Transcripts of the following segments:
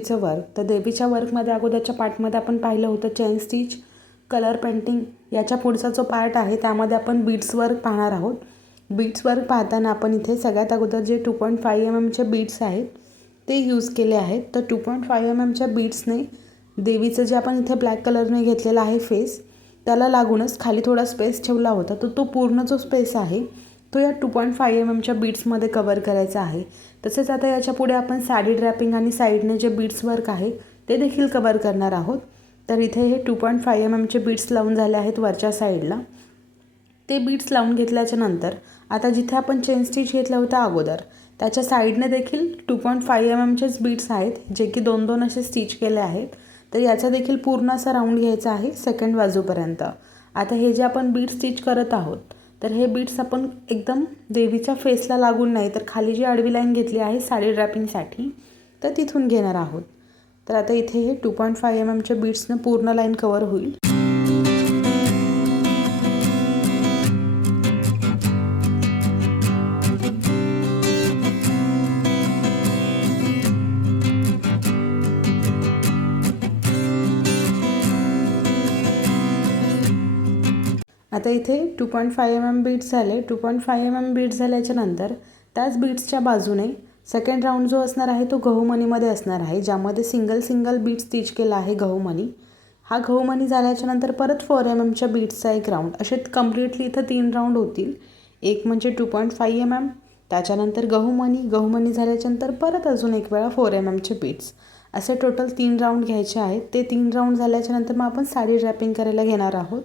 देवीचं वर्क तर देवीच्या वर्कमध्ये अगोदरच्या पार्टमध्ये आपण पाहिलं होतं चेन स्टिच कलर पेंटिंग याच्या पुढचा जो पार्ट आहे त्यामध्ये आपण बीट्स वर्क पाहणार आहोत. बीट्स वर्क पाहताना आपण इथे सगळ्यात अगोदर जे टू पॉईंट फाईव्ह एम एमचे बीट्स आहेत ते यूज केले आहेत. तर टू पॉईंट फाईव्ह एम एमच्या बीट्सने देवीचं जे आपण इथे ब्लॅक कलरने घेतलेला आहे फेस त्याला लागूनच खाली थोडा स्पेस ठेवला होता. तर तो पूर्ण जो स्पेस आहे तो या टू पॉईंट फाईव्ह एम एमच्या बीट्समध्ये कवर करायचा आहे. तसेच आता याच्यापुढे आपण साडी ड्रॅपिंग आणि साईडने जे बीड्स वर्क आहे ते देखील कवर करणार आहोत. तर इथे हे टू पॉईंट फाय एम एमचे बीड्स लावून झाले आहेत वरच्या साईडला. ते बीड्स लावून घेतल्याच्या नंतर आता जिथे आपण चेन स्टिच घेतलं होतं अगोदर त्याच्या साईडने देखील टू पॉईंट फाय एम एमचेच बीड्स आहेत जे की दोन दोन असे स्टिच केले आहेत. तर याचा देखील पूर्ण असा राऊंड घ्यायचा आहे सेकंड बाजूपर्यंत. आता हे जे आपण बीड स्टिच करत आहोत तर हे बीट्स आपण एकदम देवीच्या फेसला लागून नाही तर खाली जी आडवी लाईन घेतली आहे साडी ड्रॅपिंगसाठी तर तिथून घेणार आहोत. तर आता इथे हे टू पॉईंट फाय एम एमच्या बीट्सनं पूर्ण लाईन कवर होईल. आता इथे two point five M M beads झाले. Two point five M M beads झाल्याच्यानंतर त्याच बीट्सच्या बाजूने सेकंड राऊंड जो असणार आहे तो गहूमणीमध्ये असणार आहे ज्यामध्ये सिंगल सिंगल बीट स्टिच केला आहे गहूमणी हा गहूमणी झाल्याच्यानंतर परत फोर एम एमच्या बीट्सचा एक राऊंड असे कम्प्लिटली इथं तीन राऊंड होतील. एक म्हणजे two point five M M त्याच्यानंतर गहूमणी गहूमणी झाल्याच्यानंतर परत अजून एक वेळा फोर एम एमचे बीट्स असे टोटल तीन राऊंड घ्यायचे आहेत. ते तीन राऊंड झाल्याच्यानंतर मग आपण साडी ड्रॅपिंग करायला घेणार आहोत.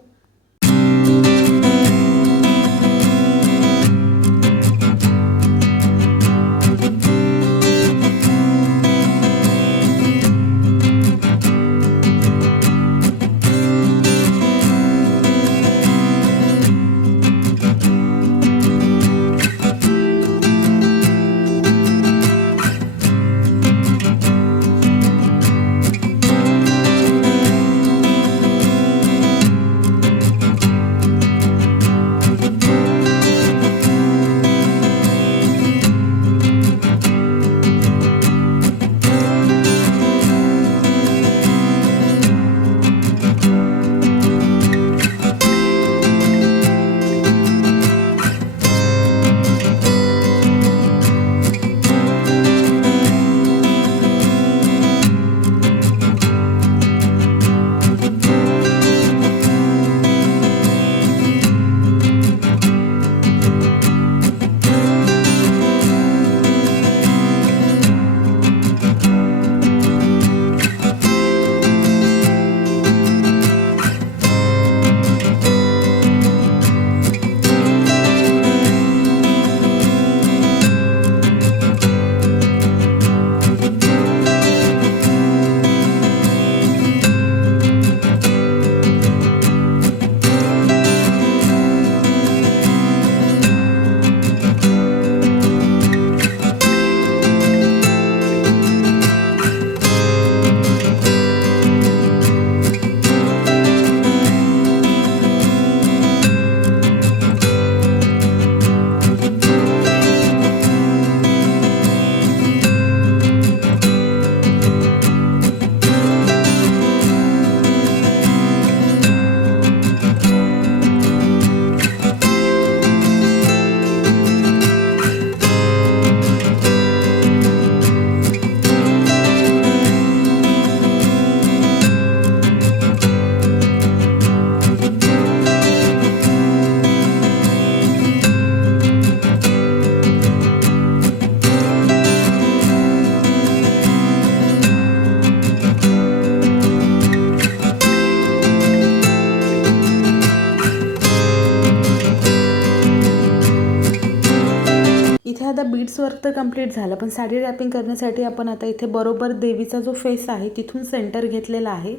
कंप्लीट कंप्लीट झालं. पण साडी रॅपिंग करण्यासाठी आपण आता इथे बरोबर देवीचा जो फेस आहे तिथून सेंटर घेतलेला आहे.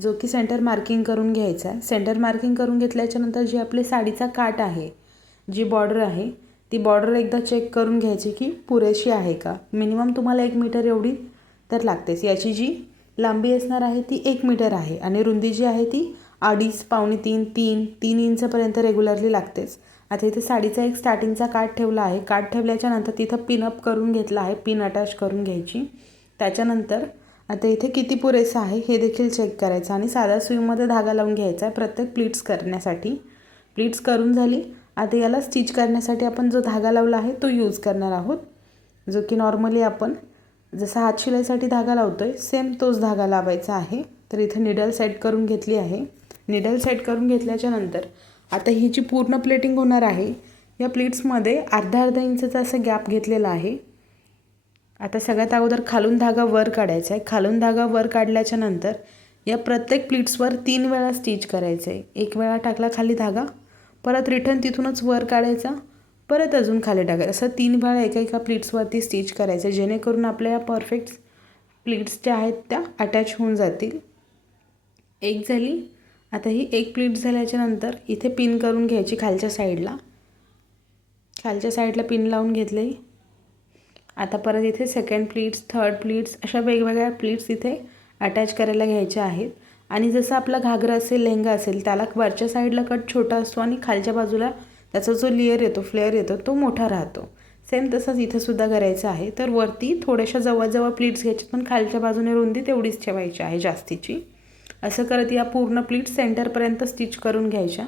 जो की सेंटर मार्किंग करून घ्यायचा आहे. सेंटर मार्किंग करून घेतल्याच्यानंतर जी आपली साडीचा काट आहे जी बॉर्डर आहे ती बॉर्डर एकदा चेक करून घ्यायची की पुरेशी आहे का? मिनिमम तुम्हाला एक मीटर एवढी तर लागतेच. याची जी लांबी असणार आहे ती एक मीटर आहे. आणि रुंदी जी आहे ती अडीच पावणे तीन तीन तीन इंचपर्यंत रेग्युलरली लागतेच. आता इथे साडीचा एक स्टार्टिंगचा काठ ठेवला आहे. काठ ठेवल्याच्या नंतर तिथं पिनअप करून घेतला आहे. पिन अटॅच करून घ्यायची. त्याच्यानंतर आता इथे किती पुरेसं आहे हे देखील चेक करायचं आणि साधा सुईमध्ये धागा लावून घ्यायचा आहे प्रत्येक प्लीट्स करण्यासाठी. प्लीट्स करून झाली. आता याला स्टिच करण्यासाठी आपण जो धागा लावला आहे तो यूज करणार आहोत. जो की नॉर्मली आपण जसा हात शिलाईसाठी धागा लावतो आहे सेम तोच धागा लावायचा आहे. तर इथे निडल सेट करून घेतली आहे. निडल सेट करून घेतल्याच्या नंतर आता ही जी पूर्ण प्लेटिंग होणार आहे या प्लेट्समध्ये अर्धा अर्धा इंचाचा असं गॅप घेतलेला आहे. आता सगळ्यात अगोदर खालून धागा वर काढायचा आहे. खालून धागा वर काढल्याच्या नंतर या प्रत्येक प्लीट्सवर तीन वेळा स्टिच करायचं आहे. एक वेळा टाकला खाली धागा परत रिटर्न तिथूनच वर काढायचा परत अजून खाली टाकायचं. असं तीन वेळा एका एका प्लीट्सवरती स्टिच करायचं जेणेकरून आपल्या या परफेक्ट प्लीट्स ज्या आहेत त्या अटॅच होऊन जातील. एक झाली आता ही एक प्लीट झाल्याच्यानंतर इथे पिन करून घ्यायची खालच्या साईडला. खालच्या साईडला पिन लावून घेतले आता परत इथे सेकंड प्लीट्स थर्ड प्लीट्स अशा वेगवेगळ्या प्लीट्स इथे अटॅच करायला घ्यायच्या आहेत. आणि जसं आपला घागरा असेल लेहंगा असेल त्याला वरच्या साईडला कट छोटा असतो आणि खालच्या बाजूला त्याचा जो लेअर येतो फ्लेअर येतो तो मोठा राहतो. सेम तसंच इथंसुद्धा करायचं आहे. तर वरती थोड्याशा जवळजवळ प्लीट्स घ्यायच्या पण खालच्या बाजूने रुंदी तेवढीच ठेवायची आहे जास्तीची. असं करत या पूर्ण प्लीट सेंटरपर्यंत स्टिच करून घ्यायच्या.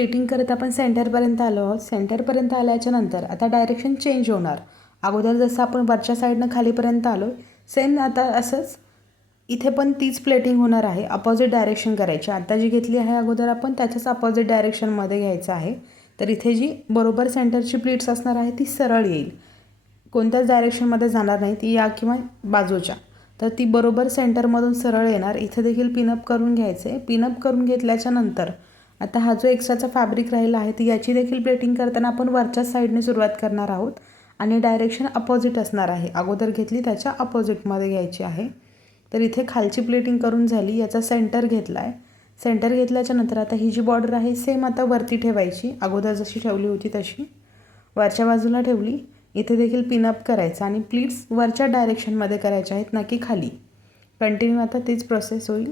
प्लेटिंग करत आपण सेंटरपर्यंत आलो आहोत. सेंटरपर्यंत आल्याच्यानंतर आता डायरेक्शन चेंज होणार. अगोदर जसं आपण वरच्या साईडनं खालीपर्यंत आलो सेम आता असंच इथे पण तीच प्लेटिंग होणार आहे. अपोजिट डायरेक्शन करायची. आता जी घेतली आहे अगोदर आपण त्याच्याच अपोजिट डायरेक्शनमध्ये घ्यायचं आहे. तर इथे जी बरोबर सेंटरची प्लेट्स असणार आहे ती सरळ येईल. कोणत्याच डायरेक्शनमध्ये जाणार नाही. ती या किंवा बाजूच्या. तर ती बरोबर सेंटरमधून सरळ येणार. इथे देखील पिनअप करून घ्यायचे. पिनअप करून घेतल्याच्या नंतर आता हा जो एक्स्ट्राचा फॅब्रिक राहिला आहे तर याची देखील प्लेटिंग करताना आपण वरच्या साईडने सुरुवात करणार आहोत. आणि डायरेक्शन अपोजिट असणार आहे. अगोदर घेतली त्याच्या अपोजिटमध्ये घ्यायची आहे. तर इथे खालची प्लेटिंग करून झाली याचा सेंटर घेतला आहे सेंटर घेतल्याच्या नंतर आता ही जी बॉर्डर आहे सेम आता वरती ठेवायची. अगोदर जशी ठेवली होती तशी. वरच्या बाजूला ठेवली. इथे देखील पिनअप करायचं आणि प्लीट्स वरच्या डायरेक्शनमध्ये करायच्या आहेत ना की खाली. कंटिन्यू आता तीच प्रोसेस होईल.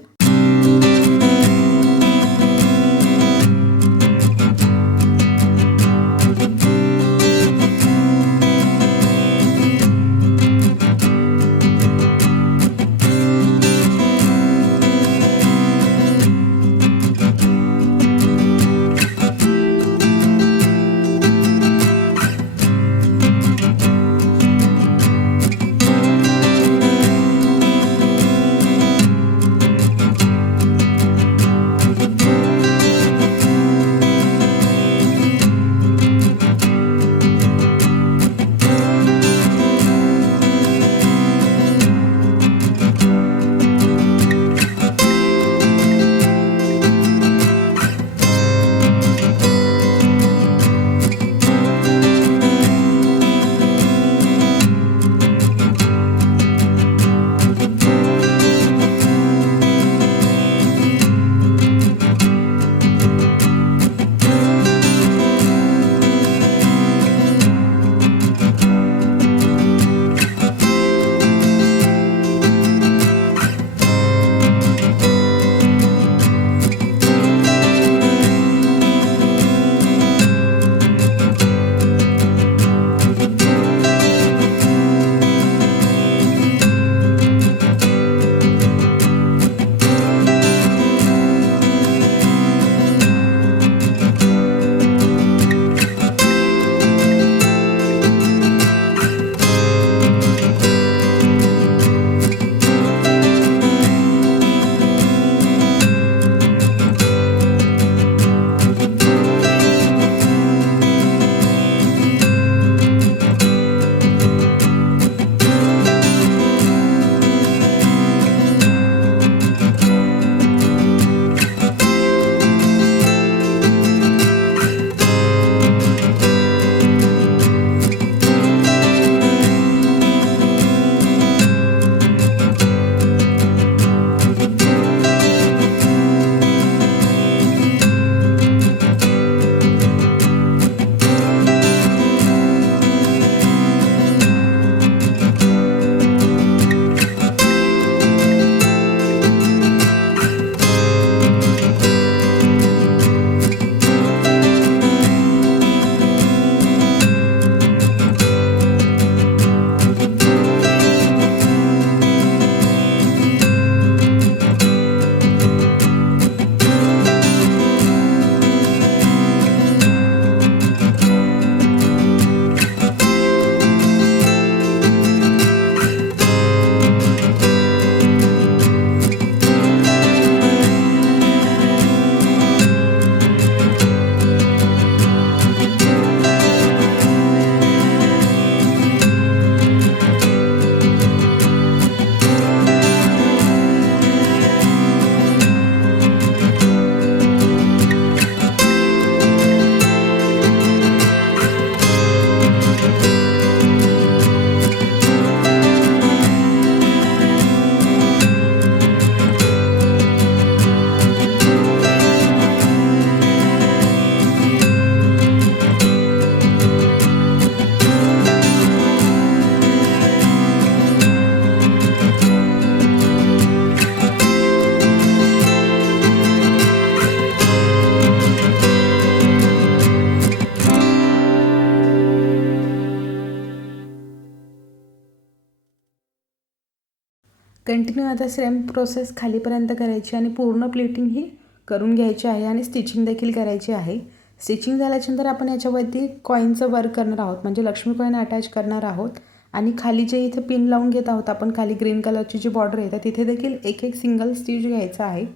कंटिन्यू आता सेम प्रोसेस खालीपर्यंत करायची आणि पूर्ण प्लेटिंग ही करून घ्यायची आहे आणि स्टिचिंग देखील करायची आहे. स्टिचिंग झाल्याच्यानंतर आपण याच्यावरती कॉईनचं वर्क करणार आहोत. म्हणजे लक्ष्मी कॉईन अटॅच करणार आहोत. आणि खाली जे इथे पिन लावून घेत आहोत आपण खाली ग्रीन कलरची जी बॉर्डर आहे तर तिथे देखील एक एक सिंगल स्टिच घ्यायचा आहे.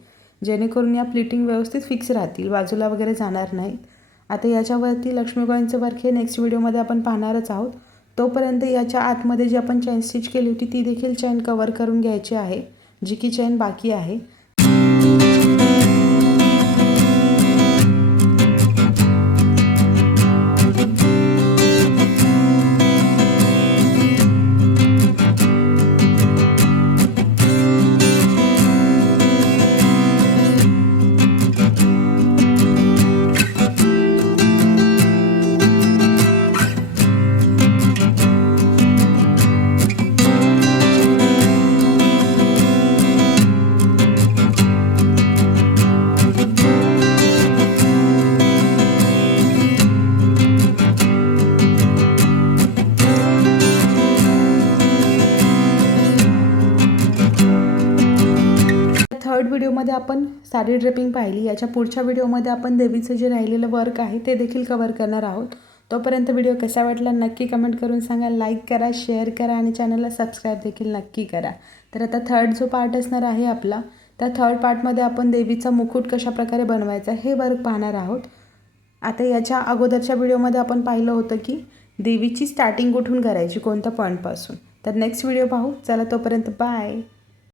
जेणेकरून या प्लिटिंग व्यवस्थित फिक्स राहतील बाजूला वगैरे जाणार नाहीत. आता याच्यावरती लक्ष्मी कॉईनचं वर्क हे नेक्स्ट व्हिडिओमध्ये आपण पाहणारच आहोत. तोपर्यंत याच्या आतमध्ये जी आपण चैन स्टिच केली होती ती देखील चैन कवर करून घ्यायची आहे जी की चैन बाकी आहे. थर्ड व्हिडिओमध्ये आपण साडी ड्रेपिंग पाहिली. याच्या पुढच्या व्हिडिओमध्ये आपण देवीचं जे राहिलेलं वर्क आहे ते देखील कवर करणार आहोत. तोपर्यंत व्हिडिओ कसा वाटला नक्की कमेंट करून सांगा. लाईक करा शेअर करा आणि चॅनलला सबस्क्राईब देखील नक्की करा. तर आता थर्ड जो पार्ट असणार आहे आपला त्या थर्ड पार्टमध्ये आपण देवीचा मुकुट कशाप्रकारे बनवायचा हे वर्क पाहणार आहोत. आता याच्या अगोदरच्या व्हिडिओमध्ये आपण पाहिलं होतं की देवीची स्टार्टिंग कुठून करायची कोणत्या पॉईंटपासून तर नेक्स्ट व्हिडिओ पाहू. चला तोपर्यंत बाय